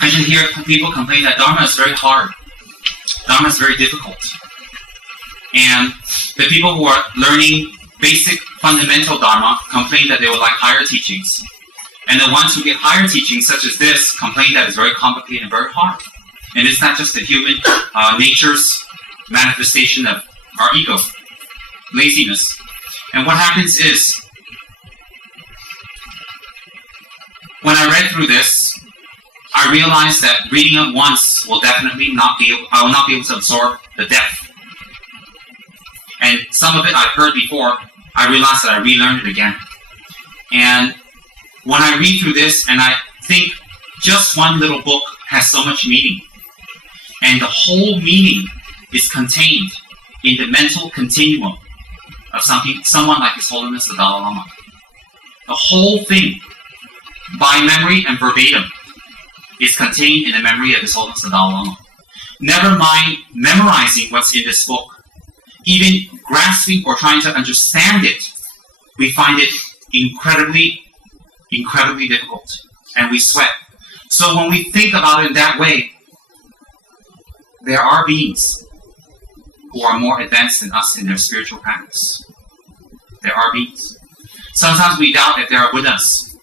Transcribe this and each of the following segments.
I should hear people complain that Dharma is very hard. Dharma is very difficult. And the people who are learning basic fundamental Dharma complain that they would like higher teachings. And the ones who get higher teachings, such as this, complain that it's very complicated and very hard. And it's not just the human nature's manifestation of our ego, laziness. And what happens is, when I read through this, I realized that reading it once will definitely I will not be able to absorb the depth. And some of it I've heard before, I realized that I relearned it again. And when I read through this, and I think just one little book has so much meaning, and the whole meaning is contained in the mental continuum of someone like His Holiness the Dalai Lama. The whole thing, by memory and verbatim, is contained in the memory of His Holiness the Dalai Lama. Never mind memorizing what's in this book. Even grasping or trying to understand it, we find it incredibly difficult. And we sweat. So when we think about it in that way, there are beings who are more advanced than us in their spiritual practice. There are beings. Sometimes we doubt if there are Buddhas.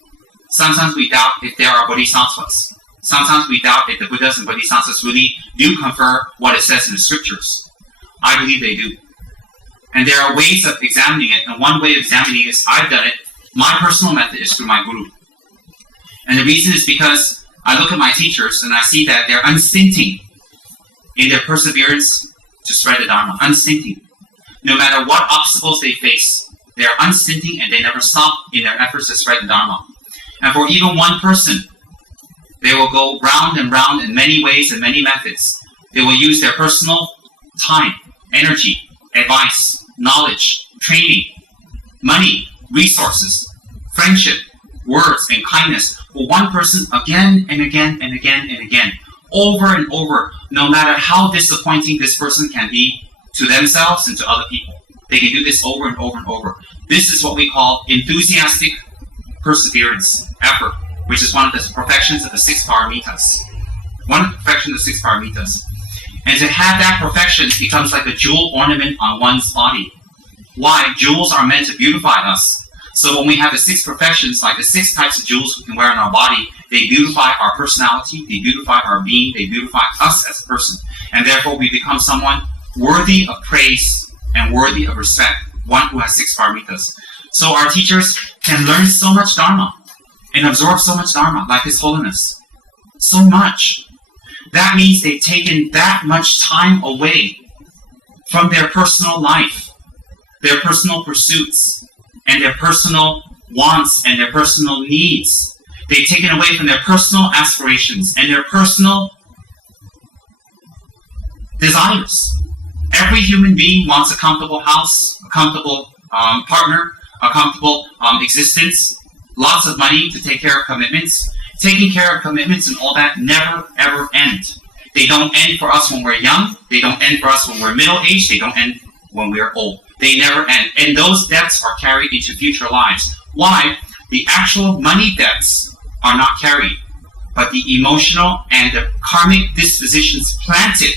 Sometimes we doubt if there are Bodhisattvas. Sometimes we doubt if the Buddhas and Bodhisattvas really do confer what it says in the scriptures. I believe they do. And there are ways of examining it, and one way of examining it is, I've done it, my personal method is through my guru. And the reason is because I look at my teachers and I see that they're unstinting in their perseverance to spread the Dharma. Unstinting. No matter what obstacles they face, they are unstinting and they never stop in their efforts to spread the Dharma. And for even one person, they will go round and round in many ways and many methods. They will use their personal time, energy, advice, knowledge, training, money, resources, friendship, words, and kindness for one person again and again and again and again, over and over, no matter how disappointing this person can be to themselves and to other people. They can do this over and over and over. This is what we call enthusiastic perseverance, effort, which is one of the perfections of the 6 paramitas. One perfection of the 6 paramitas. And to have that perfection becomes like a jewel ornament on one's body. Why? Jewels are meant to beautify us. So when we have the 6 perfections, like the 6 types of jewels we can wear on our body, they beautify our personality, they beautify our being, they beautify us as a person. And therefore we become someone worthy of praise and worthy of respect, one who has 6 paramitas. So our teachers can learn so much Dharma and absorb so much Dharma, like His Holiness. So much. That means they've taken that much time away from their personal life, their personal pursuits, and their personal wants and their personal needs. They've taken away from their personal aspirations and their personal desires. Every human being wants a comfortable house, a comfortable partner, a comfortable existence, lots of money to take care of commitments. Taking care of commitments and all that never, ever end. They don't end for us when we're young. They don't end for us when we're middle-aged. They don't end when we're old. They never end. And those debts are carried into future lives. Why? The actual money debts are not carried, but the emotional and the karmic dispositions planted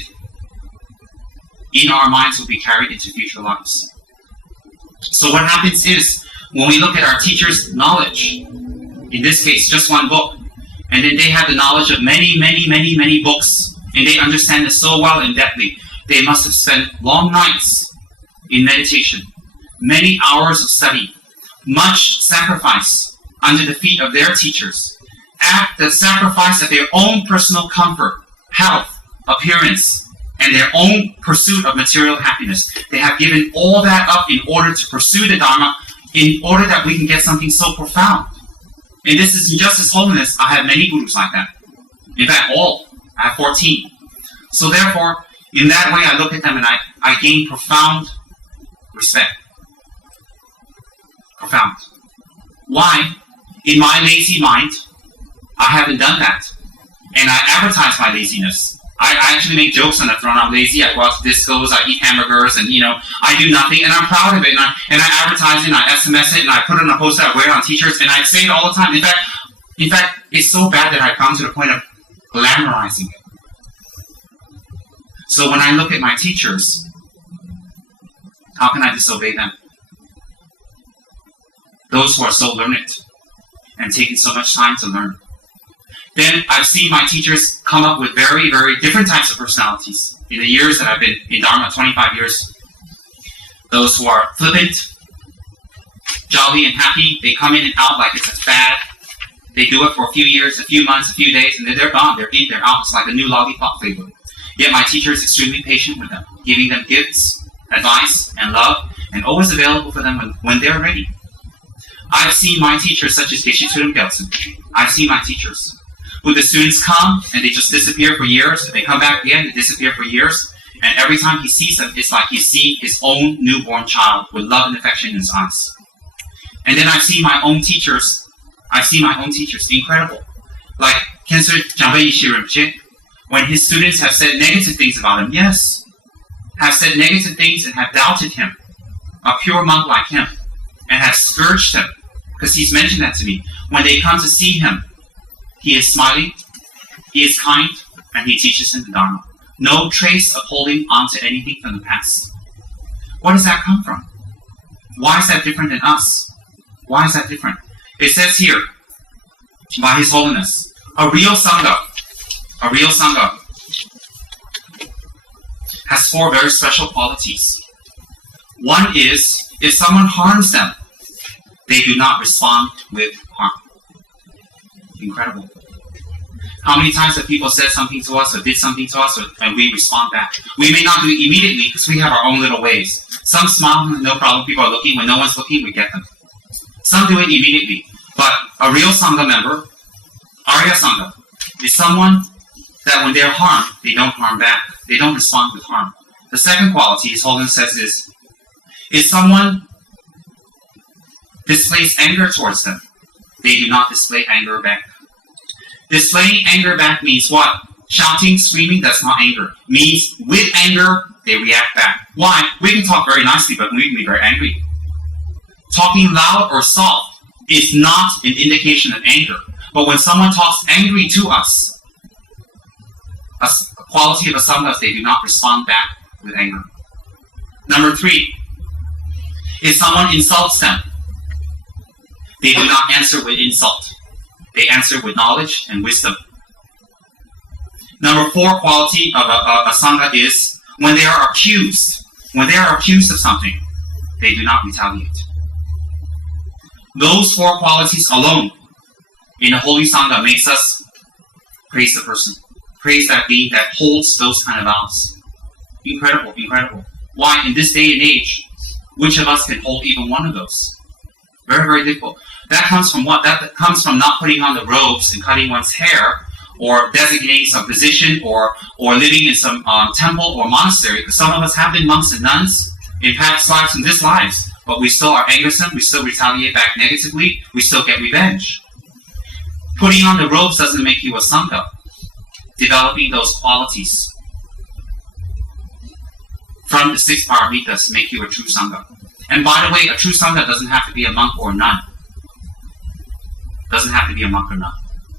in our minds will be carried into future lives. So what happens is, when we look at our teacher's knowledge, in this case, just one book, and then they have the knowledge of many, many, many, many books, and they understand it so well and depthly, they must have spent long nights in meditation, many hours of study, much sacrifice under the feet of their teachers, at the sacrifice of their own personal comfort, health, appearance, and their own pursuit of material happiness. They have given all that up in order to pursue the Dharma, in order that we can get something so profound. And this is in just His Holiness. I have many gurus like that. In fact, all. I have 14. So therefore, in that way, I look at them and I gain profound respect. Profound. Why? In my lazy mind, I haven't done that. And I advertise my laziness. I actually make jokes on the throne. I'm lazy. I go out to discos. I eat hamburgers, and I do nothing. And I'm proud of it. And I advertise it. And I SMS it. And I put it on a poster. I wear it on T-shirts. And I say it all the time. In fact, it's so bad that I've come to the point of glamorizing it. So when I look at my teachers, how can I disobey them? Those who are so learned and taking so much time to learn. Then I've seen my teachers come up with very, very different types of personalities. In the years that I've been in Dharma, 25 years, those who are flippant, jolly and happy, they come in and out like it's a fad. They do it for a few years, a few months, a few days, and then they're gone. They're in, they're out. It's like a new lollipop flavor. Yet my teacher is extremely patient with them, giving them gifts, advice, and love, and always available for them when they're ready. I've seen my teachers, such as Geshe Tsurim Gyaltsen. I've seen my teachers, who the students come and they just disappear for years. They come back again, they disappear for years. And every time he sees them, it's like he's seeing his own newborn child with love and affection in his eyes. And then I've seen my own teachers. Incredible. Like Kensur Jambayi Rinpoche, when his students have said negative things about him, yes, have said negative things and have doubted him, a pure monk like him, and have scourged him, because he's mentioned that to me. When they come to see him, he is smiling, he is kind, and he teaches them the Dharma. No trace of holding on to anything from the past. Where does that come from? Why is that different than us? Why is that different? It says here, by His Holiness, a real sangha has 4 very special qualities. One is, if someone harms them, they do not respond with harm. Incredible. How many times have people said something to us or did something to us and we respond back? We may not do it immediately because we have our own little ways. Some smile, no problem, people are looking. When no one's looking, we get them. Some do it immediately. But a real Sangha member, Arya Sangha, is someone that when they're harmed, they don't harm back. They don't respond with harm. The second quality, His Holiness says, is if someone displays anger towards them, they do not display anger back. Displaying anger back means what? Shouting, screaming, that's not anger. Means with anger, they react back. Why? We can talk very nicely, but we can be very angry. Talking loud or soft is not an indication of anger. But when someone talks angry to us, a quality of a sangha is they do not respond back with anger. Number 3, if someone insults them, they do not answer with insult. They answer with knowledge and wisdom. Number 4 quality of a sangha is when they are accused of something, they do not retaliate. Those 4 qualities alone in a holy sangha makes us praise the person, praise that being that holds those kind of vows. Incredible, incredible. Why, in this day and age, which of us can hold even one of those? Very, very difficult. That comes from what? That comes from not putting on the robes and cutting one's hair, or designating some position, or living in some temple or monastery. Because some of us have been monks and nuns in past lives and this lives, but we still are angersome, we still retaliate back negatively, we still get revenge. Putting on the robes doesn't make you a sangha. Developing those qualities from the 6 paramitas make you a true sangha. And by the way, a true sangha doesn't have to be a monk or a nun. Doesn't have to be a monk or nun.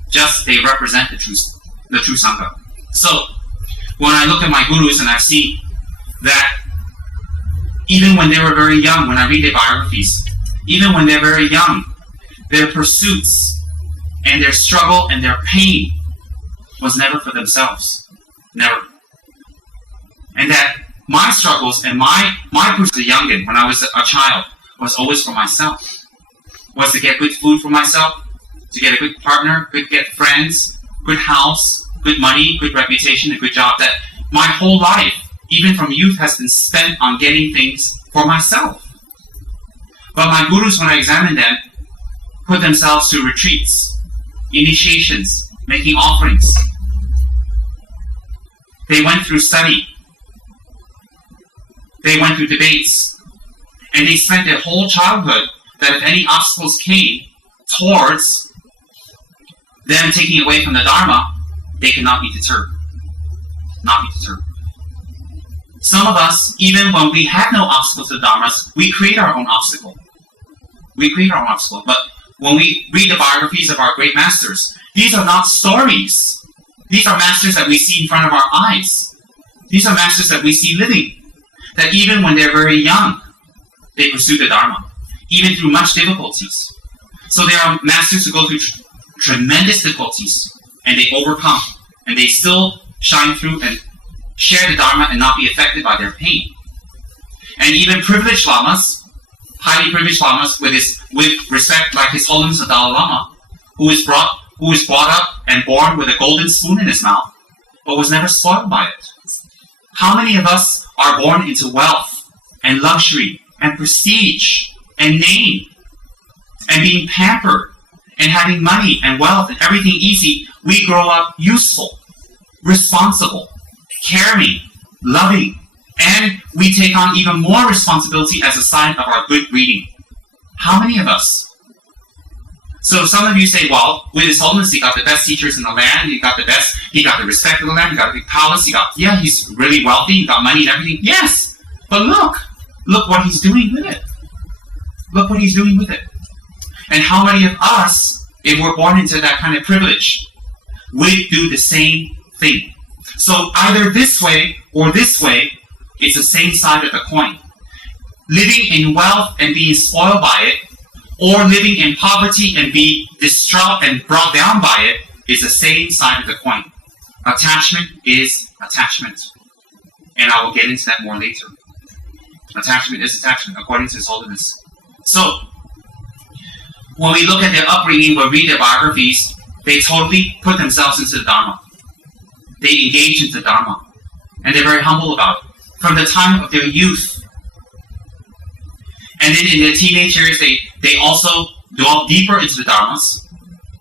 Just they represent the true sangha. So when I look at my gurus and I see that even when they were very young, when I read their biographies, even when they're very young, their pursuits and their struggle and their pain was never for themselves. Never. And that my struggles and my pursuits as a youngin, when I was a child, was always for myself. Was to get good food for myself, to get a good partner, get friends, good house, good money, good reputation, a good job. That my whole life, even from youth, has been spent on getting things for myself. But my gurus, when I examine them, put themselves through retreats, initiations, making offerings. They went through study. They went through debates. And they spent their whole childhood that if any obstacles came towards them taking away from the Dharma, they could not be deterred. Not be deterred. Some of us, even when we have no obstacle to the Dharmas, we create our own obstacle. We create our own obstacle. But when we read the biographies of our great masters, these are not stories. These are masters that we see in front of our eyes. These are masters that we see living. That even when they're very young, they pursue the dharma, even through much difficulties. So there are masters who go through tremendous difficulties, and they overcome, and they still shine through and share the dharma and not be affected by their pain. And even privileged lamas, highly privileged lamas, with respect, like His Holiness the Dalai Lama, who is brought up and born with a golden spoon in his mouth, but was never spoiled by it. How many of us are born into wealth and luxury and prestige and name and being pampered and having money and wealth and everything easy? We grow up useful, responsible, caring, loving, and we take on even more responsibility as a sign of our good breeding. How many of us? So some of you say, well, with His Holiness, he got the best teachers in the land, he got the respect of the land, he got a big palace, he's really wealthy, he got money and everything. Yes, but look what he's doing with it. Look what he's doing with it. And how many of us, if we're born into that kind of privilege, would do the same thing? So either this way or this way, it's the same side of the coin. Living in wealth and being spoiled by it, or living in poverty and be distraught and brought down by it, is the same side of the coin. Attachment is attachment. And I will get into that more later. Attachment is attachment, according to His Holiness. So, when we look at their upbringing, when we read their biographies, they totally put themselves into the Dharma. They engage into Dharma. And they're very humble about it. From the time of their youth. And then in their teenage years, they also delve deeper into the Dharmas.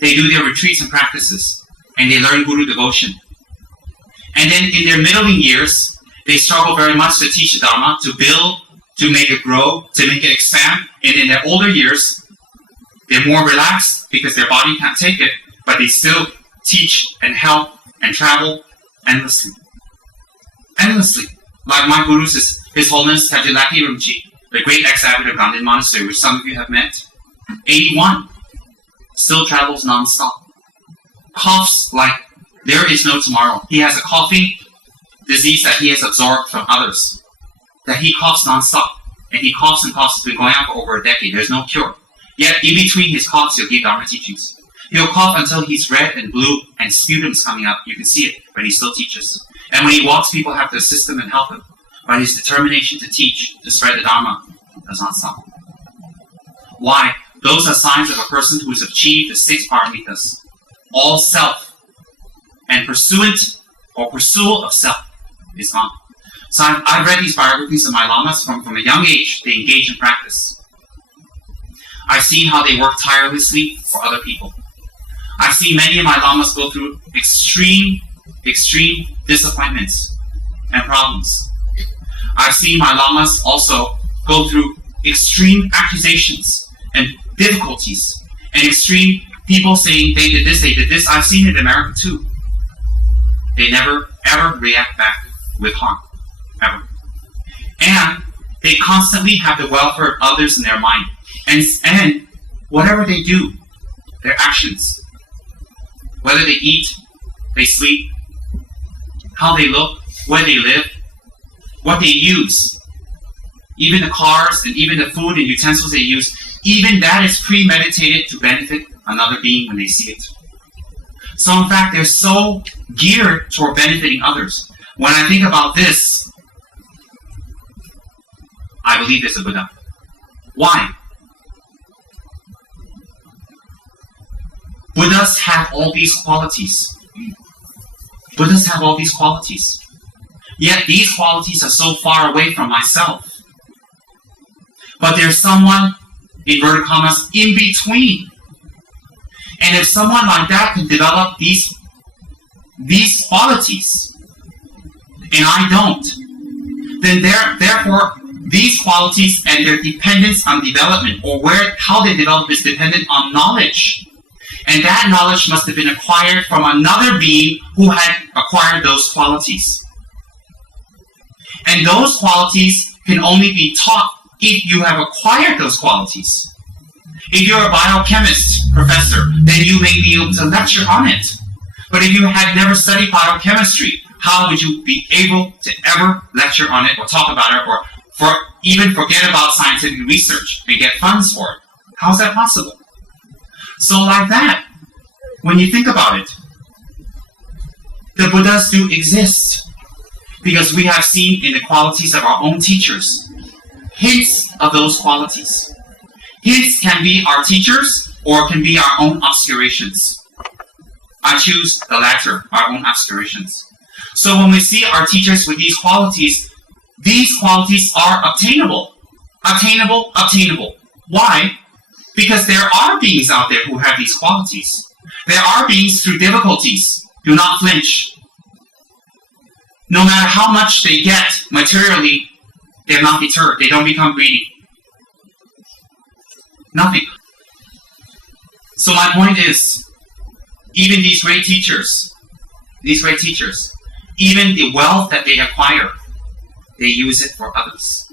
They do their retreats and practices. And they learn Guru devotion. And then in their middling years, they struggle very much to teach the Dharma, to build, to make it grow, to make it expand. And in their older years, they're more relaxed because their body can't take it, but they still teach and help and travel endlessly. Endlessly. Like my Guru's, His Holiness Tadjilaki Rinpoche, the great ex-abbot of Ganden Monastery, which some of you have met, 81, still travels non-stop. Coughs like there is no tomorrow. He has a coughing disease that he has absorbed from others, that he coughs non-stop. And he coughs and coughs. It's been going on for over a decade. There's no cure. Yet in between his coughs, he'll give Dharma teachings. He'll cough until he's red and blue and sputum's coming up. You can see it, but he still teaches. And when he walks, people have to assist him and help him. But his determination to teach, to spread the Dharma, does not stop. Why? Those are signs of a person who has achieved the 6 paramitas. All self and pursuant or pursual of self is gone. So I've read these biographies of my lamas from a young age. They engage in practice. I've seen how they work tirelessly for other people. I've seen many of my lamas go through extreme disappointments and problems. I've seen my lamas also go through extreme accusations and difficulties and extreme people saying they did this. I've seen it in America too. They never ever react back with harm. Ever. And they constantly have the welfare of others in their mind. And whatever they do, their actions, whether they eat, they sleep, how they look, where they live, what they use, even the cars and even the food and utensils they use, even that is premeditated to benefit another being when they see it. So in fact, they're so geared toward benefiting others. When I think about this, I believe there's a Buddha. Why? Buddhas have all these qualities. Buddhas have all these qualities. Yet these qualities are so far away from myself. But there's someone, inverted commas, in between. And if someone like that can develop these qualities, and I don't, then therefore these qualities and their dependence on development, or how they develop, is dependent on knowledge. And that knowledge must have been acquired from another being who had acquired those qualities. And those qualities can only be taught if you have acquired those qualities. If you're a biochemist professor, then you may be able to lecture on it. But if you had never studied biochemistry, how would you be able to ever lecture on it or talk about it or even forget about scientific research and get funds for it? How is that possible? So like that, when you think about it, the Buddhas do exist because we have seen in the qualities of our own teachers hints of those qualities. Hints can be our teachers or can be our own obscurations. I choose the latter, our own obscurations. So when we see our teachers with these qualities are obtainable. Attainable, obtainable. Why? Because there are beings out there who have these qualities. There are beings through difficulties do not flinch. No matter how much they get materially, they're not deterred. They don't become greedy. Nothing. So my point is, even these great teachers, even the wealth that they acquire, they use it for others.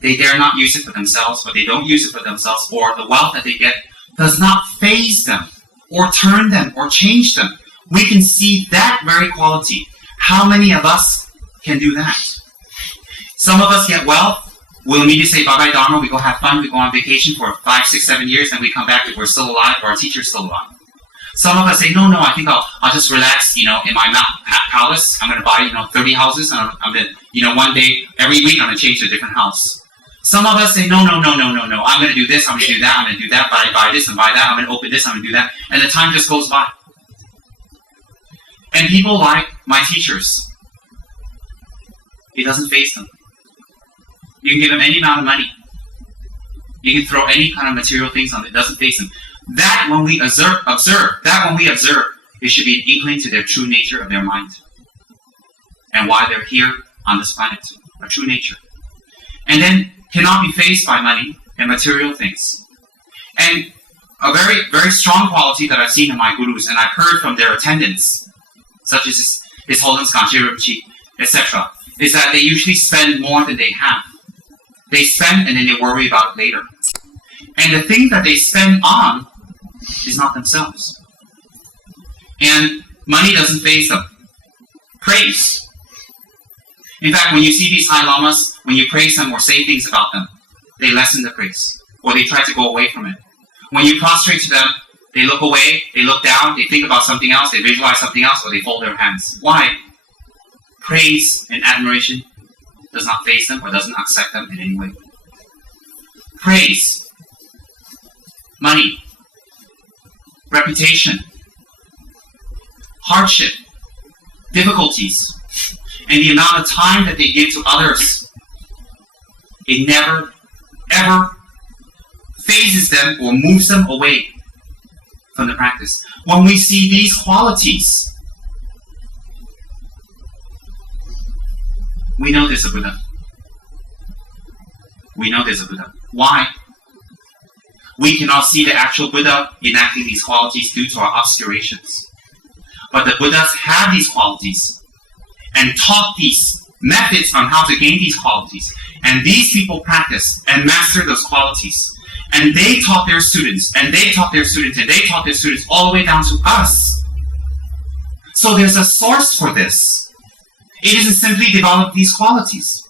They dare not use it for themselves, but they don't use it for themselves, or the wealth that they get does not faze them, or turn them, or change them. We can see that very quality. How many of us can do that? Some of us get wealth, we'll immediately say bye-bye dharma, we go have fun, we go on vacation for 5, 6, 7 years, and we come back if we're still alive, or our teacher's still alive. Some of us say, no, I think I'll just relax, in my palace. I'm going to buy, 30 houses, and I'm going to, one day, every week, I'm going to change to a different house. Some of us say, no, I'm going to do this, I'm going to do that, I'm going to do that, buy this and buy that, I'm going to open this, I'm going to do that, and the time just goes by. And people like my teachers, it doesn't faze them. You can give them any amount of money. You can throw any kind of material things on it. It doesn't faze them. That when we observe, it should be an inkling to their true nature of their mind. And why they're here on this planet. A true nature. And then cannot be fazed by money and material things. And a very, very strong quality that I've seen in my gurus, and I've heard from their attendants, such as His Holiness Ganche Rinpoche, etc., is that they usually spend more than they have. They spend and then they worry about it later. And the thing that they spend on is not themselves. And money doesn't faze them. Praise. In fact, when you see these high lamas, when you praise them or say things about them, they lessen the praise. Or they try to go away from it. When you prostrate to them, they look away, they look down, they think about something else, they visualize something else, or they fold their hands. Why? Praise and admiration does not faze them or doesn't accept them in any way. Praise, money, reputation, hardship, difficulties, and the amount of time that they give to others, it never, ever phases them or moves them away from the practice. When we see these qualities, we know there's a Buddha. We know there's a Buddha. Why? We cannot see the actual Buddha enacting these qualities due to our obscurations. But the Buddhas have these qualities and taught these methods on how to gain these qualities. And these people practice and master those qualities. And they taught their students, and they taught their students, and they taught their students all the way down to us. So there's a source for this. It isn't simply develop these qualities.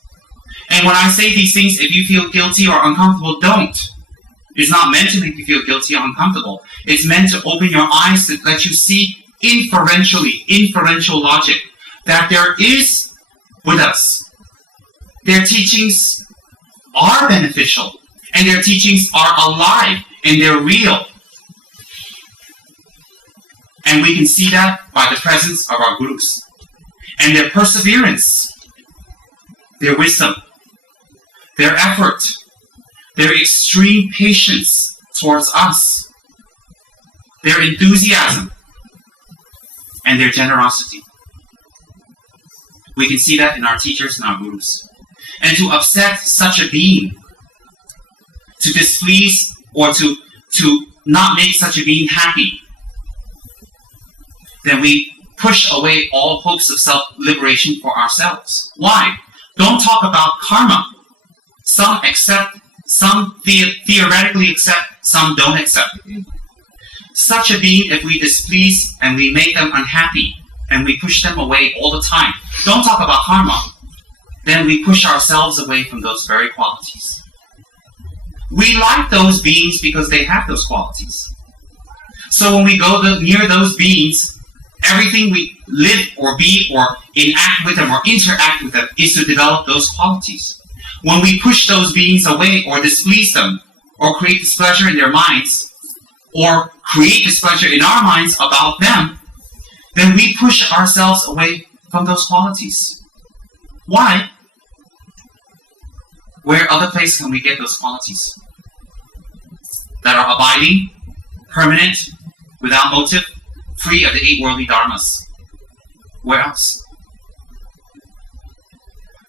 And when I say these things, if you feel guilty or uncomfortable, don't. It's not meant to make you feel guilty or uncomfortable. It's meant to open your eyes to let you see inferential logic, that there is Buddhas. Their teachings are beneficial, and their teachings are alive, and they're real. And we can see that by the presence of our gurus. And their perseverance, their wisdom, their effort, their extreme patience towards us, their enthusiasm, and their generosity. We can see that in our teachers and our gurus. And to upset such a being, to displease or to not make such a being happy, then we push away all hopes of self-liberation for ourselves. Why? Don't talk about karma. Some accept, some theoretically accept, some don't accept. such a being, if we displease and we make them unhappy and we push them away all the time, don't talk about karma, then we push ourselves away from those very qualities. We like those beings because they have those qualities. So when we go near those beings, everything we live or be or enact with them or interact with them is to develop those qualities. When we push those beings away or displease them or create displeasure in their minds or create displeasure in our minds about them, then we push ourselves away from those qualities. Why? Where other place can we get those qualities that are abiding, permanent, without motive, free of the 8 worldly dharmas? Where else?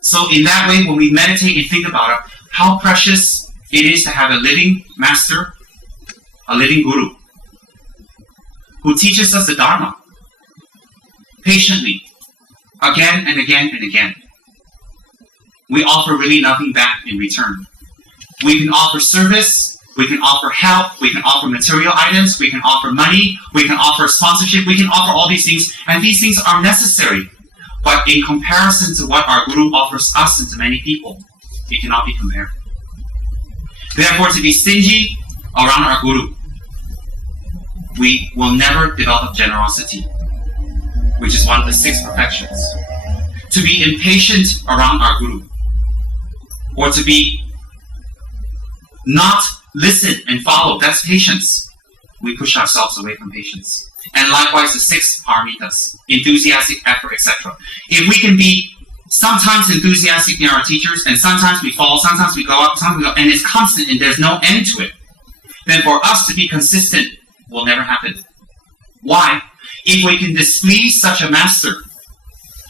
So in that way, when we meditate and think about it, how precious it is to have a living master, a living guru, who teaches us the dharma patiently, again and again and again. We offer really nothing back in return. We can offer service, we can offer help, we can offer material items, we can offer money, we can offer sponsorship, we can offer all these things, and these things are necessary. But in comparison to what our Guru offers us and to many people, it cannot be compared. Therefore, to be stingy around our Guru, we will never develop generosity, which is one of the 6 perfections. To be impatient around our Guru, or to be not listen and follow, that's patience. We push ourselves away from patience. And likewise, the 6 paramitas, enthusiastic effort, etc. If we can be sometimes enthusiastic in our teachers, and sometimes we fall, sometimes we go up, sometimes we go, and it's constant and there's no end to it, then for us to be consistent will never happen. Why? If we can displease such a master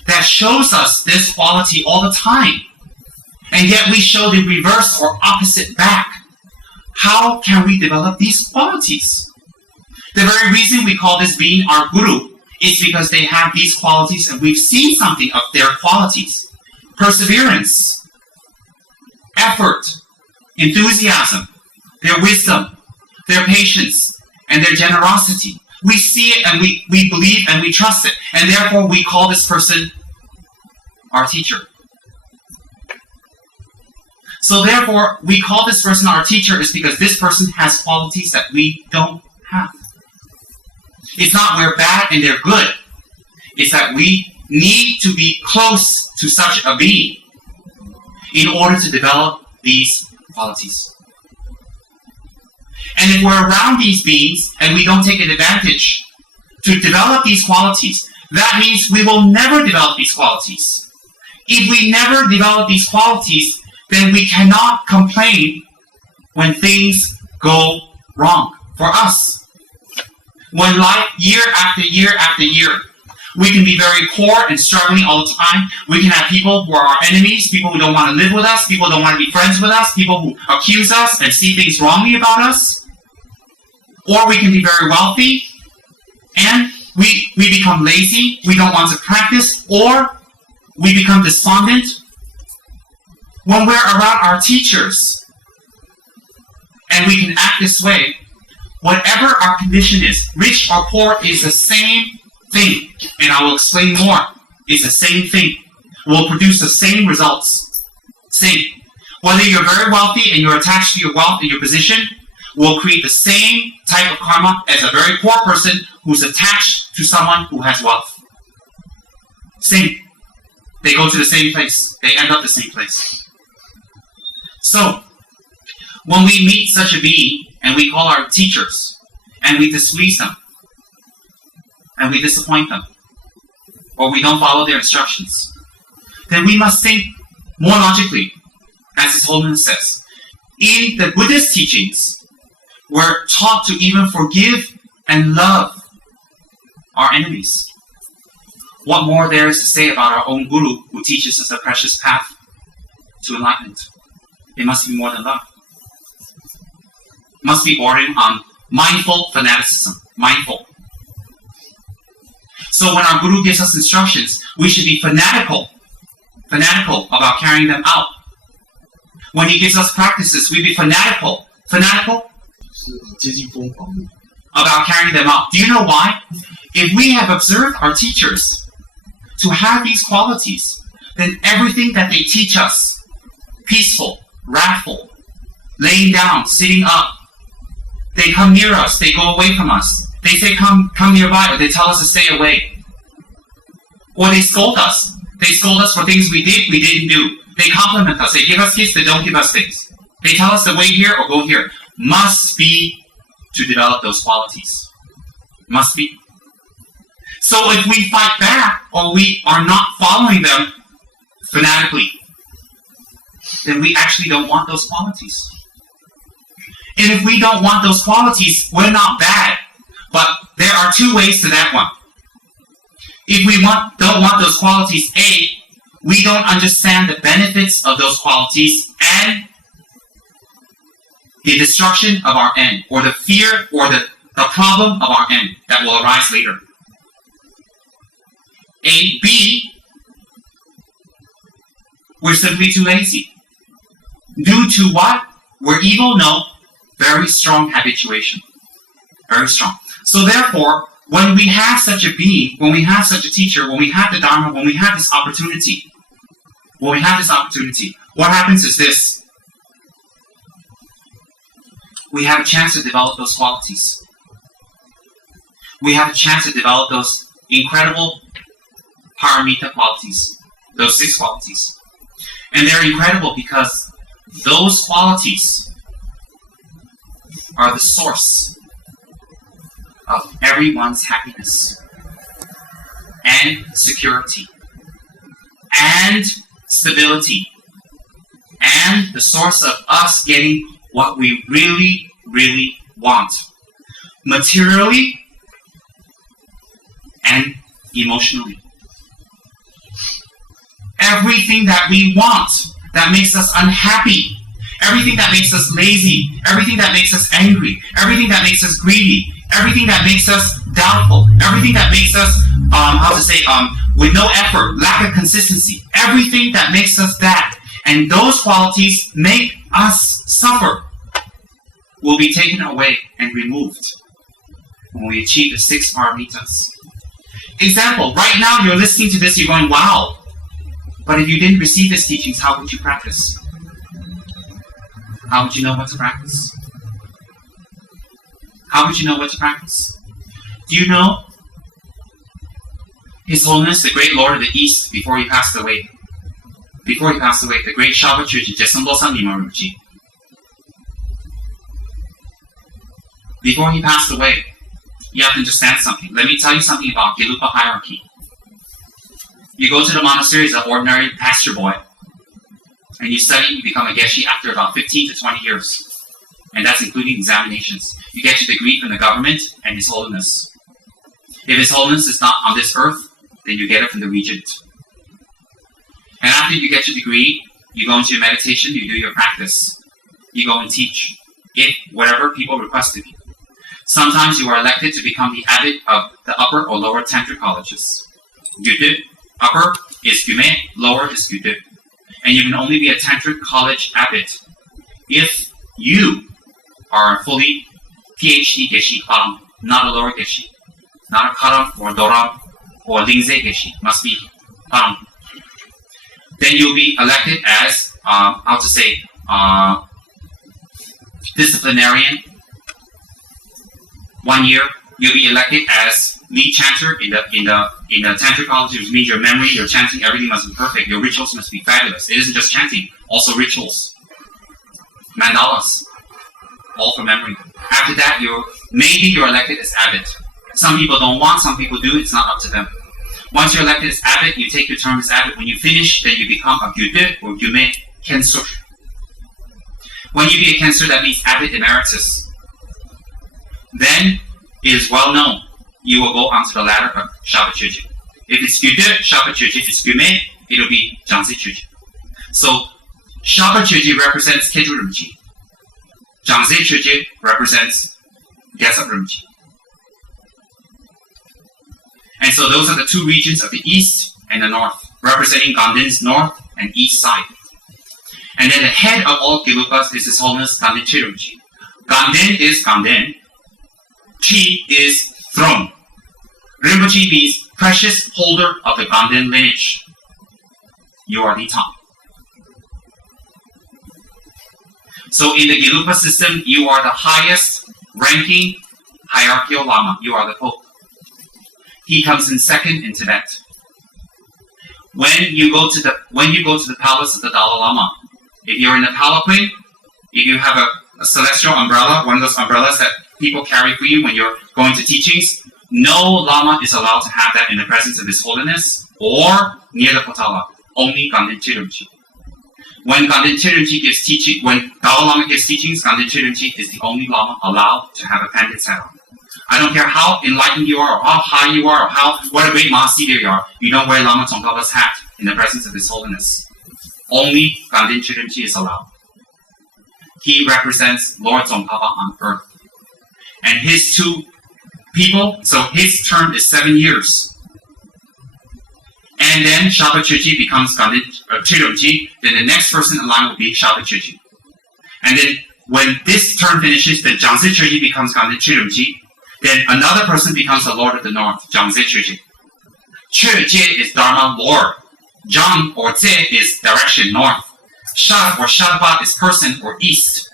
that shows us this quality all the time, and yet we show the reverse or opposite back, how can we develop these qualities? The very reason we call this being our Guru is because they have these qualities and we've seen something of their qualities. Perseverance, effort, enthusiasm, their wisdom, their patience, and their generosity. We see it and we believe and we trust it. And therefore we call this person our teacher. So therefore, we call this person our teacher is because this person has qualities that we don't have. It's not we're bad and they're good. It's that we need to be close to such a being in order to develop these qualities. And if we're around these beings and we don't take advantage to develop these qualities, that means we will never develop these qualities. If we never develop these qualities, then we cannot complain when things go wrong for us. When life, year after year after year, we can be very poor and struggling all the time. We can have people who are our enemies, people who don't want to live with us, people who don't want to be friends with us, people who accuse us and see things wrongly about us. Or we can be very wealthy and we become lazy, we don't want to practice, or we become despondent. When we're around our teachers and we can act this way, whatever our condition is, rich or poor, is the same thing. And I will explain more. It's the same thing. Will produce the same results. Same. Whether you're very wealthy and you're attached to your wealth and your position, will create the same type of karma as a very poor person who's attached to someone who has wealth. Same. They go to the same place. They end up the same place. So, when we meet such a being, and we call our teachers, and we displease them, and we disappoint them, or we don't follow their instructions, then we must think more logically, as His Holiness says. In the Buddhist teachings, we're taught to even forgive and love our enemies. What more there is to say about our own Guru, who teaches us a precious path to enlightenment? It must be more than love. It must be born on mindful fanaticism. Mindful. So when our Guru gives us instructions, we should be fanatical about carrying them out. When he gives us practices, we be fanatical. Fanatical? about carrying them out. Do you know why? If we have observed our teachers to have these qualities, then everything that they teach us, peaceful, wrathful, laying down, sitting up, they come near us, they go away from us. They say come nearby, or they tell us to stay away. Or they scold us. They scold us for things we didn't do. They compliment us, they give us gifts, they don't give us things. They tell us to wait here or go here. Must be to develop those qualities. Must be. So if we fight back, or we are not following them fanatically, then we actually don't want those qualities. And if we don't want those qualities, we're not bad. But there are two ways to that one. If we don't want those qualities, A, we don't understand the benefits of those qualities and the destruction of our end, or the fear or the problem of our end that will arise later. A, B, we're simply too lazy. Due to what? We're evil? No. Very strong habituation. Very strong. So therefore, when we have such a being, when we have such a teacher, when we have the dharma, when we have this opportunity, what happens is this. We have a chance to develop those qualities. We have a chance to develop those incredible paramita qualities, those 6 qualities. And they're incredible because those qualities are the source of everyone's happiness and security and stability and the source of us getting what we really, really want, materially and emotionally. Everything that we want that makes us unhappy, everything that makes us lazy, everything that makes us angry, everything that makes us greedy, everything that makes us doubtful, everything that makes us, with no effort, lack of consistency, everything that makes us that, and those qualities make us suffer, will be taken away and removed when we achieve the 6 paramitas. Example, right now you're listening to this, you're going, wow. But if you didn't receive these teachings, how would you practice? How would you know what to practice? How would you know what to practice? Do you know His Holiness, the Great Lord of the East, before he passed away, the Great Shabbat Chuji, Rinpoche, before he passed away, you have to understand something. Let me tell you something about Gelugpa hierarchy. You go to the monastery as an ordinary pasture boy, and you study, you become a geshe after about 15 to 20 years. And that's including examinations. You get your degree from the government and His Holiness. If His Holiness is not on this earth, then you get it from the regent. And after you get your degree, you go into your meditation, you do your practice. You go and teach, if whatever people request of you. Sometimes you are elected to become the abbot of the upper or lower tantric colleges. Gyude, upper is Gyume, lower is Gyude. And you can only be a tantric college abbot if you are a fully PhD geshe karam, not a lower geshe. Not a karam or doram or lingze geshe. Must be karam. Then you'll be elected as, disciplinarian. 1 year, you'll be elected as lead chanter in the tantric college, which means your memory, your chanting, everything must be perfect. Your rituals must be fabulous. It isn't just chanting, also rituals, mandalas, all from memory. After that, you're elected as abbot. Some people don't want, some people do. It's not up to them. Once you're elected as abbot, you take your term as abbot. When you finish, then you become a gyude or gyume kensur. When you be a kensur, that means abbot emeritus. Then it is well known you will go onto the ladder of Shabbat Chuji. If it's gyude, Shabbat Chuji. If it's gyume, it'll be Janze Chuji. So Shabbat Chuji represents Keju Rinpoche. Janze Chuji represents Gesab Rinpoche. And so those are the 2 regions of the east and the north, representing Gandin's north and east side. And then the head of all Gelugpas is His Holiness Gandin Rinpoche. Gandin is Gandin. Chi is throne. Rinpoche means precious holder of the Ganden lineage. You are the top. So in the Gelugpa system, you are the highest ranking hierarchical Lama. You are the Pope. He comes in second in Tibet. When you go to the palace of the Dalai Lama, if you're in the palanquin, if you have a celestial umbrella, one of those umbrellas that people carry for you when you're going to teachings, no Lama is allowed to have that in the presence of His Holiness or near the Potala. Only Ganden Chirumchi. When Ganden Chirumchi gives teaching, when Dalai Lama gives teachings, Ganden Chirumchi is the only Lama allowed to have a pandit's hat on. I don't care how enlightened you are, or how high you are, or what a great Mahasiddhi you are, you don't wear Lama Tsongkhapa's hat in the presence of His Holiness. Only Ganden Chirumchi is allowed. He represents Lord Tsongkhapa on earth. And his two people, so his term is 7 years. And then Shalpa Chöchi becomes Ganden Chirumchi, then the next person in line will be Shalpa Chöchi. And then when this term finishes, then Jangse Chöchi becomes Ganden Chirumchi, then another person becomes the Lord of the North, Jangse Chöchi. Chö Jie is Dharma Lord. Jang or Tse is direction north. Sha or Shalpa is person or east.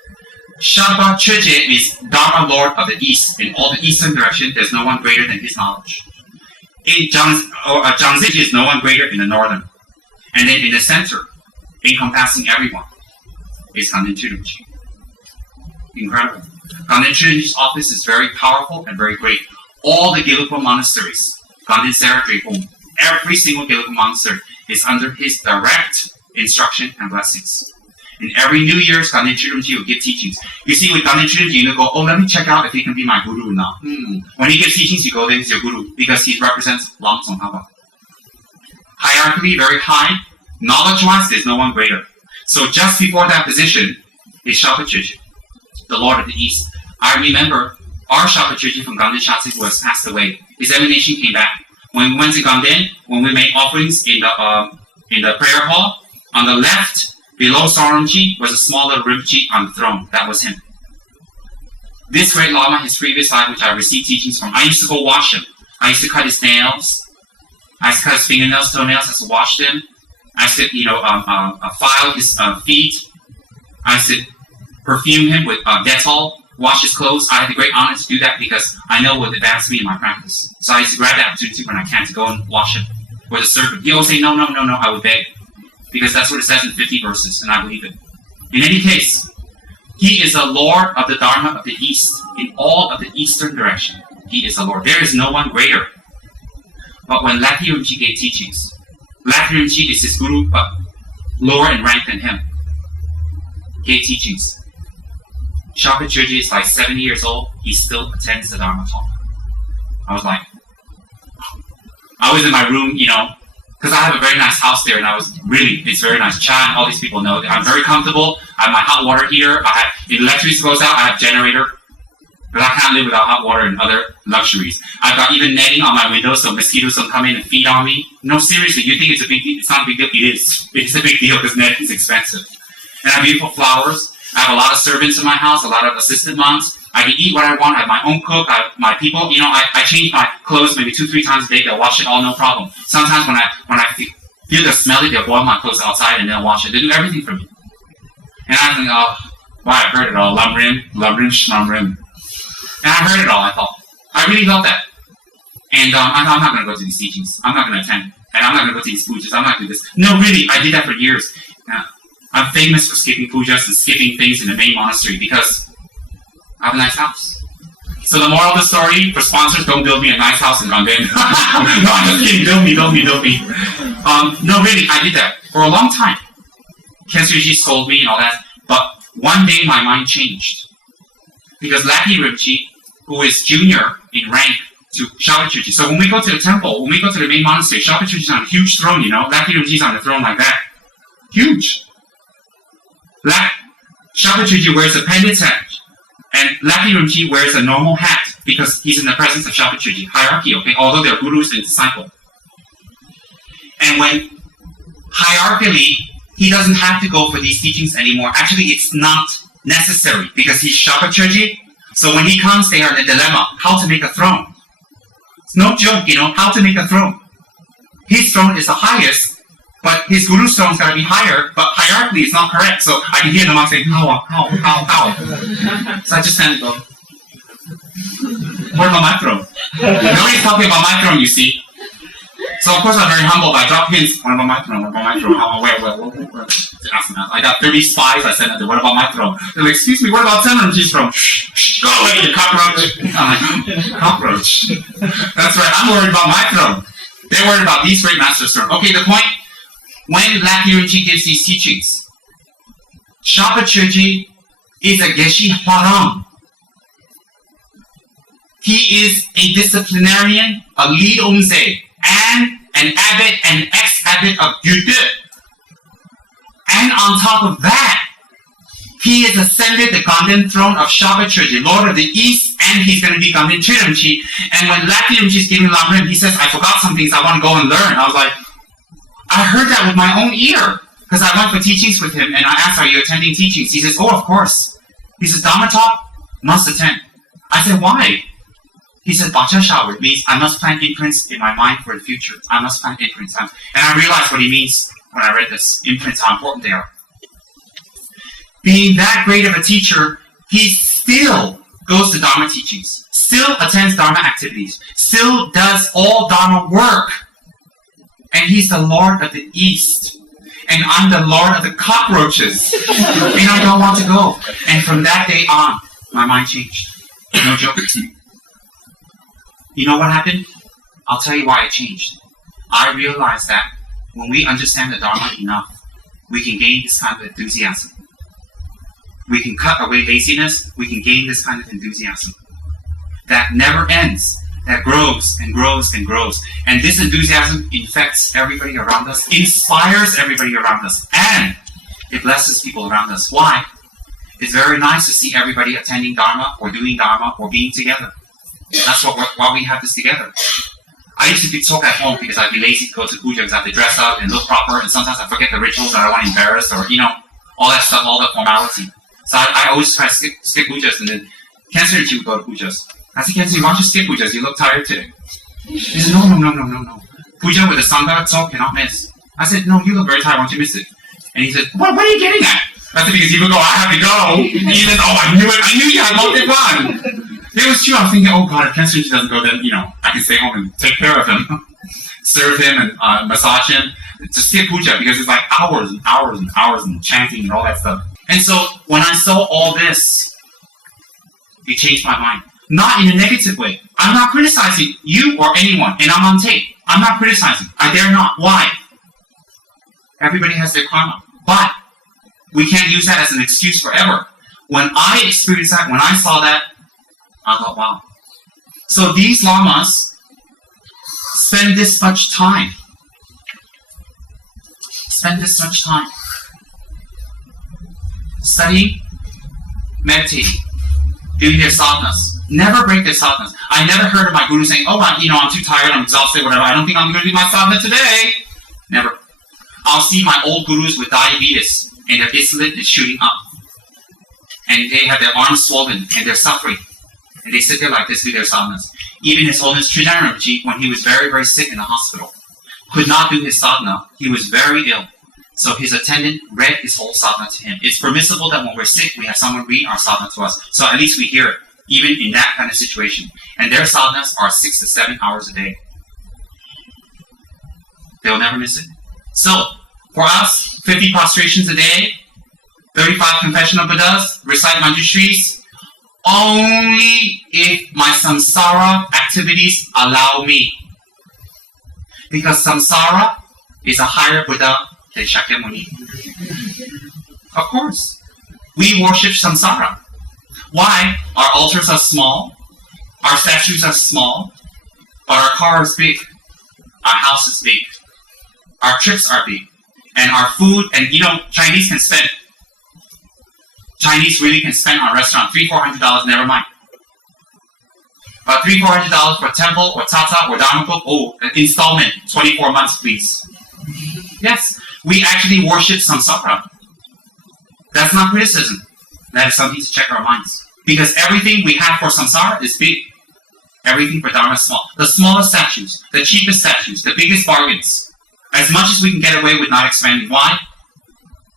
Shalpa Chöje is Dharma Lord of the east. In all the eastern direction, there's no one greater than his knowledge. In Jangse is no one greater in the northern. And then in the center, encompassing everyone, is Ganden Chirumchi. Incredible. Ganden Chirumchi's office is very powerful and very great. All the Gelugpa monasteries, Ganden Sera Drepung, every single Gelugpa monastery is under his direct instruction and blessings. In every New Year's, Ganden Chirumchi will give teachings. You see, with Ganden Chirumchi, you go, oh, let me check out if he can be my guru now. When he gives teachings, you go, then he's your guru, because he represents Lama Tsongkhapa. Hierarchically, very high. Knowledge-wise, there's no one greater. So just before that position is Shalpa Chöchi, the Lord of the East. I remember our Shalpa Chöchi from Ganden Shatse who has passed away. His emanation came back. When we went to Ganden, when we made offerings in the prayer hall, on the left, below Sarumji, was a smaller Rinpoche on the throne. That was him. This great Lama, his previous life, which I received teachings from, I used to go wash him. I used to cut his nails. I used to cut his fingernails, toenails. I used to wash them. I used to, file his feet. I used to perfume him with Dettol, wash his clothes. I had the great honor to do that because I know it would advance me in my practice. So I used to grab the opportunity when I can to go and wash him. Or the servant. He always say, no, I would beg. Because that's what it says in 50 verses, and I believe it. In any case, he is a Lord of the Dharma of the East, in all of the eastern direction. He is a Lord. There is no one greater. But when Lakhi Rinpoche gave teachings, Lakhi Rinpoche is his guru, but lower in rank than him, gave teachings. Shalpa Chöchi is like 70 years old, he still attends the Dharma talk. I was like, I was in my room, because I have a very nice house there, and it's very nice. Cha and all these people know that I'm very comfortable. I have my hot water heater. If the electricity goes out, I have a generator. But I can't live without hot water and other luxuries. I've got even netting on my windows so mosquitoes don't come in and feed on me. No, seriously, you think it's a big deal? It's not a big deal. It is. It's a big deal because netting is expensive. And I have beautiful flowers. I have a lot of servants in my house, a lot of assistant moms. I can eat what I want. I have my own cook. I have my people. I change my clothes maybe 2-3 times a day. They'll wash it all, no problem. Sometimes when I feel the smelly, they'll boil my clothes outside and they'll wash it. They do everything for me. And I think, oh, wow, I've heard it all. Lamrim, shnamrim. And I heard it all. I thought, I really felt that. And I thought, I'm not going to go to these teachings. I'm not going to attend. And I'm not going to go to these pujas. I'm not going to do this. No, really, I did that for years. I'm famous for skipping pujas and skipping things in the main monastery because I have a nice house. So the moral of the story, for sponsors, don't build me a nice house in Ganden. No, I'm just kidding. Build me. No, really, I did that for a long time. Kensuji scolded me and all that. But one day my mind changed. Because Lakhi Rinpoche, who is junior in rank to Shalpa Chöchi. So when we go to the temple, when we go to the main monastery, Shalpa Chöchi is on a huge throne, Lakhi Rinpoche is on the throne like that. Huge. Shalpa Chöchi wears a pendant's hat. And Lakhi Rinpoche wears a normal hat because he's in the presence of Shalpa Chöchi. Hierarchy, okay? Although they're gurus and disciple. And when hierarchically, he doesn't have to go for these teachings anymore. Actually, it's not necessary because he's Shalpa Chöchi. So when he comes, they are in a dilemma, how to make a throne. It's no joke, how to make a throne. His throne is the highest, but his guru's throne's got to be higher, but hierarchically it's not correct. So I can hear the monk saying, how? So I just stand and go, what about my throne? Nobody's talking about my throne, you see. So of course I'm very humble, but I drop hints. What about my throne? What about my throne? Where? I got 30 spies. I said, what about my throne? They're like, excuse me, what about Tenrinji's throne? Shh, go away, you cockroach. I'm like, cockroach. That's right, I'm worried about my throne. They're worried about these great masters' throne. Okay, the point, when Laki Rinpoche gives these teachings, Shapachuji is a Geshe Hwaram. He is a disciplinarian, a lead Omze, and an abbot and ex-abbot of Gyude. And on top of that, he has ascended the Ganden throne of Shapachuji, Lord of the East, and he's going to be Ganden Chirimchi. And when Laki Rinpoche is giving Lamrim, he says, I forgot some things, I want to go and learn. I was like, I heard that with my own ear. Because I went for teachings with him, and I asked, are you attending teachings? He says, oh, of course. He says, Dharma talk, must attend. I said, why? He said, Bacha shower means I must plant imprints in my mind for the future. I must plant imprints. And I realized what he means when I read this. Imprints, how important they are. Being that great of a teacher, he still goes to Dharma teachings, still attends Dharma activities, still does all Dharma work. And he's the Lord of the East. And I'm the Lord of the cockroaches. And I don't want to go. And from that day on, my mind changed. No joke. You know what happened? I'll tell you why it changed. I realized that when we understand the Dharma enough, we can gain this kind of enthusiasm. We can cut away laziness, we can gain this kind of enthusiasm. That never ends. That grows and grows and grows. And this enthusiasm infects everybody around us, inspires everybody around us, and it blesses people around us. Why? It's very nice to see everybody attending Dharma or doing Dharma or being together. That's why we have this together. I used to talk at home because I'd be lazy to go to puja because I have to dress up and look proper, and sometimes I forget the rituals that I don't want to embarrass, or all that stuff, all the formality. So I always try to skip pujas, and then Kensuji would go to pujas. I said, Kensuji, why don't you skip pujas? You look tired today. He said, no. Puja with the sangha talk cannot miss. I said, no, you look very tired. Why don't you miss it? And he said, what are you getting at? I said, because you would go, I have to go. He said, oh, I knew it. I knew you had multi-one. It was true. I was thinking, oh God, if Kensuji doesn't go, then I can stay home and take care of him, serve him and massage him. To skip puja because it's like hours and hours and hours and chanting and all that stuff. And so when I saw all this, it changed my mind. Not in a negative way. I'm not criticizing you or anyone, and I'm on tape. I'm not criticizing. I dare not. Why? Everybody has their karma. But we can't use that as an excuse forever. When I experienced that, when I saw that, I thought, wow. So these lamas spend this much time. Studying, meditating, doing their sadhanas. Never break their sadhanas. I never heard of my guru saying, oh, I'm too tired, I'm exhausted, whatever. I don't think I'm going to do my sadhana today. Never. I'll see my old gurus with diabetes, and their insulin is shooting up. And they have their arms swollen, and they're suffering. And they sit there like this, do their sadhanas. Even His Holiness Tridharma Rinpoche, when he was very, very sick in the hospital, could not do his sadhana. He was very ill. So his attendant read his whole sadhana to him. It's permissible that when we're sick, we have someone read our sadhana to us. So at least we hear it, even in that kind of situation. And their sadhanas are 6 to 7 hours a day. They'll never miss it. So, for us, 50 prostrations a day, 35 confessional Buddhas, recite Manjushris, only if my samsara activities allow me. Because samsara is a higher Buddha than Shakyamuni. Of course. We worship samsara. Why? Our altars are small, our statues are small, but our car is big, our house is big, our trips are big, and our food, and Chinese really can spend on a restaurant $300-400, never mind. But $300-400 for temple or tata or dharma cook, installment, 24 months please. Yes, we actually worship samsara. That's not criticism. That is something to check our minds. Because everything we have for samsara is big. Everything for dharma is small. The smallest statues, the cheapest statues, the biggest bargains. As much as we can get away with not expanding. Why?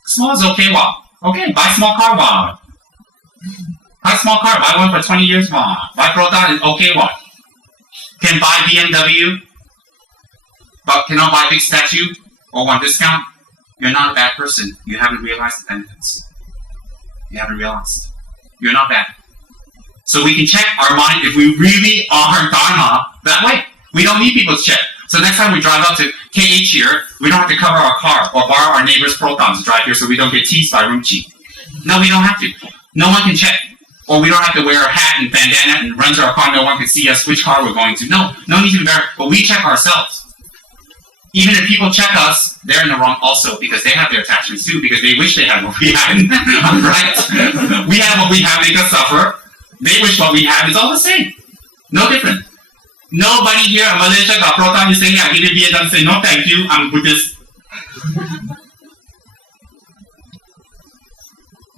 Small is okay, wow. Okay, buy small car, wow. Buy small car, buy one for 20 years, wow. Buy Proton is okay, wow. Can buy BMW, but cannot buy big statue or one discount. You're not a bad person. You haven't realized the benefits. You haven't realized. You're not bad. So we can check our mind if we really are dharma that way. We don't need people to check. So next time we drive out to KH here, we don't have to cover our car or borrow our neighbor's Proton to drive here so we don't get teased by Rinpoche. No, we don't have to. No one can check. Or we don't have to wear a hat and bandana and run to our car. No one can see us which car we're going to. No need to embarrass. But we check ourselves. Even if people check us, they're in the wrong also because they have their attachments too because they wish they had what we had. Right? We have what we have, they can suffer. They wish what we have. It's all the same. No different. Nobody here in Malaysia got Proton. You say, I give you Vietnam, say, no thank you, I'm Buddhist.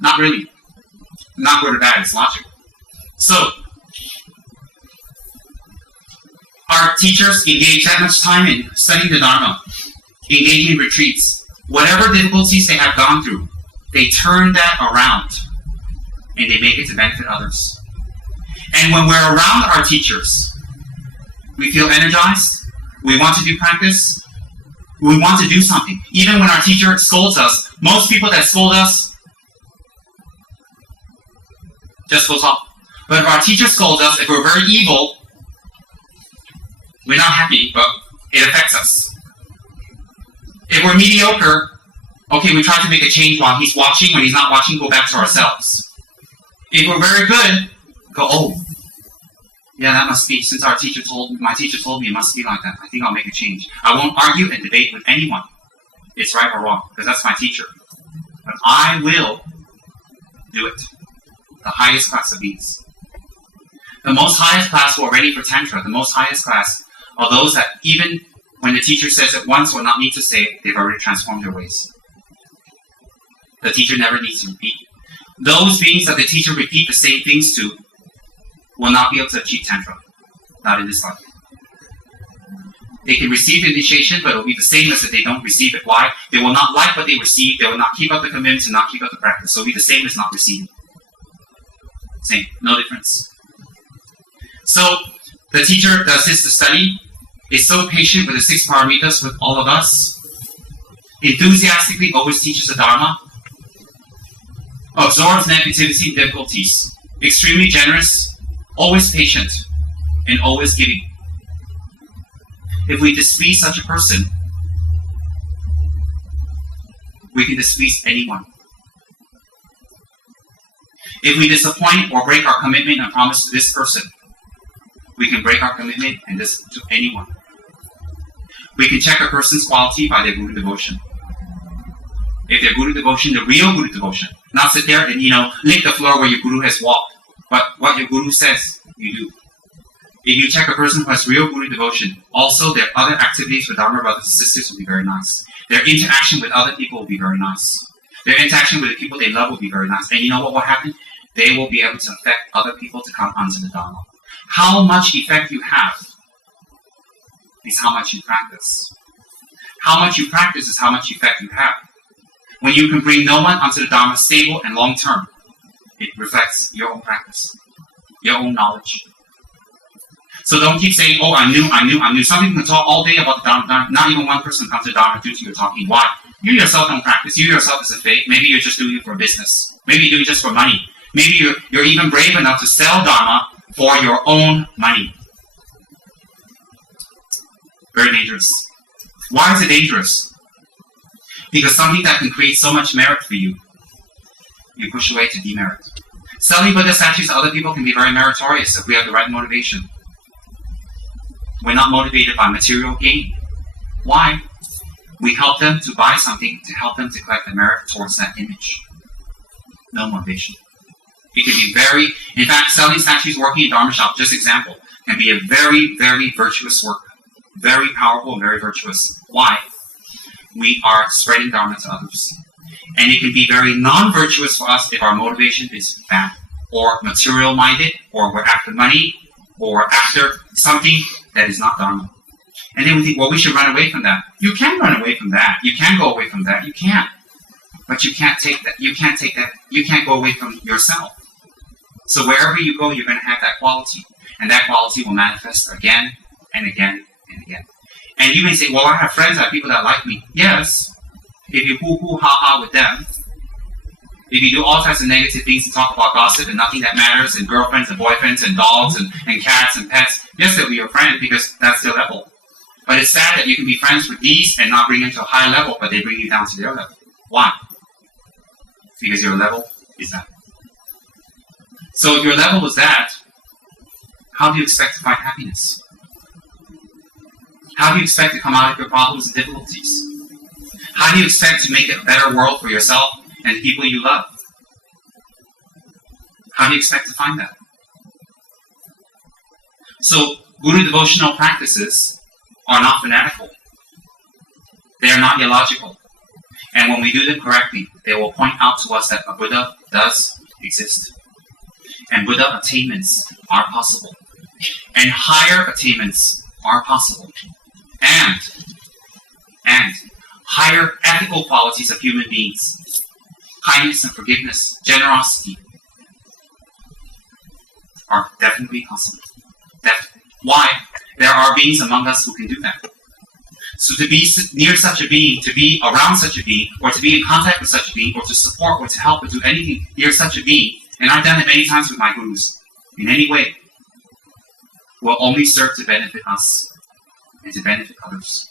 Not really. Not good or bad, it's logical. So, our teachers engage that much time in studying the Dharma, engaging in retreats. Whatever difficulties they have gone through, they turn that around and they make it to benefit others. And when we're around our teachers, we feel energized, we want to do practice, we want to do something. Even when our teacher scolds us, most people that scold us just goes off. But if our teacher scolds us, if we're very evil, we're not happy, but it affects us. If we're mediocre, okay, we try to make a change while he's watching. When he's not watching, go back to ourselves. If we're very good, go, oh, yeah, that must be, since my teacher told me it must be like that, I think I'll make a change. I won't argue and debate with anyone. It's right or wrong, because that's my teacher. But I will do it. The highest class of beings. The most highest class who are ready for Tantra, the most highest class are those that even when the teacher says it once or not need to say it, they've already transformed their ways. The teacher never needs to repeat. Those beings that the teacher repeat the same things to will not be able to achieve Tantra. Not in this life. They can receive the initiation, but it will be the same as if they don't receive it. Why? They will not like what they receive, they will not keep up the commitments and not keep up the practice. So it will be the same as not receiving. Same, no difference. So the teacher that assists the study is so patient with the 6 paramitas with all of us, enthusiastically always teaches the Dharma, absorbs negativity and difficulties, extremely generous, always patient, and always giving. If we displease such a person, we can displease anyone. If we disappoint or break our commitment and promise to this person, we can break our commitment and this to anyone. We can check a person's quality by their Guru devotion. If their Guru devotion, the real Guru devotion, not sit there and lick the floor where your Guru has walked, but what your Guru says, you do. If you check a person who has real Guru devotion, also their other activities with Dharma brothers and sisters will be very nice. Their interaction with other people will be very nice. Their interaction with the people they love will be very nice. And you know what will happen? They will be able to affect other people to come onto the Dharma. How much effect you have is how much you practice. How much you practice is how much effect you have. When you can bring no one onto the Dharma stable and long term, it reflects your own practice, your own knowledge. So don't keep saying, oh, I knew. Some people can talk all day about the Dharma. Not even one person comes to the Dharma due to your talking. Why? You yourself don't practice. You yourself is a fake. Maybe you're just doing it for business. Maybe you're doing it just for money. Maybe you're even brave enough to sell Dharma for your own money. Very dangerous. Why is it dangerous? Because something that can create so much merit for you, you push away to demerit. Selling Buddha statues to other people can be very meritorious if we have the right motivation. We're not motivated by material gain. Why? We help them to buy something to help them to collect the merit towards that image. No motivation. It can be very, in fact, selling statues, working in Dharma shop, just example, can be a very, very virtuous work. Very powerful and very virtuous. Why? We are spreading Dharma to others. And it can be very non-virtuous for us if our motivation is bad or material-minded, or we're after money, or after something that is not dharma. And then we think, well, we should run away from that. You can run away from that. You can go away from that. You can. But you can't take that. You can't take that. You can't go away from yourself. So wherever you go, you're going to have that quality. And that quality will manifest again and again and again. And you may say, well, I have friends, I have people that like me. Yes. If you hoo-hoo, ha-ha with them, if you do all types of negative things and talk about gossip and nothing that matters, and girlfriends and boyfriends and dogs and cats and pets, yes, they'll be your friend because that's their level. But it's sad that you can be friends with these and not bring them to a high level, but they bring you down to their level. Why? Because your level is that. So if your level is that, how do you expect to find happiness? How do you expect to come out of your problems and difficulties? How do you expect to make a better world for yourself and the people you love? How do you expect to find that? So, Guru devotional practices are not fanatical. They are not illogical. And when we do them correctly, they will point out to us that a Buddha does exist. And Buddha attainments are possible. And higher attainments are possible. And higher ethical qualities of human beings, kindness and forgiveness, generosity, are definitely possible. Why? There are beings among us who can do that. So to be near such a being, to be around such a being, or to be in contact with such a being, or to support, or to help, or do anything near such a being, and I've done it many times with my gurus, in any way, will only serve to benefit us and to benefit others.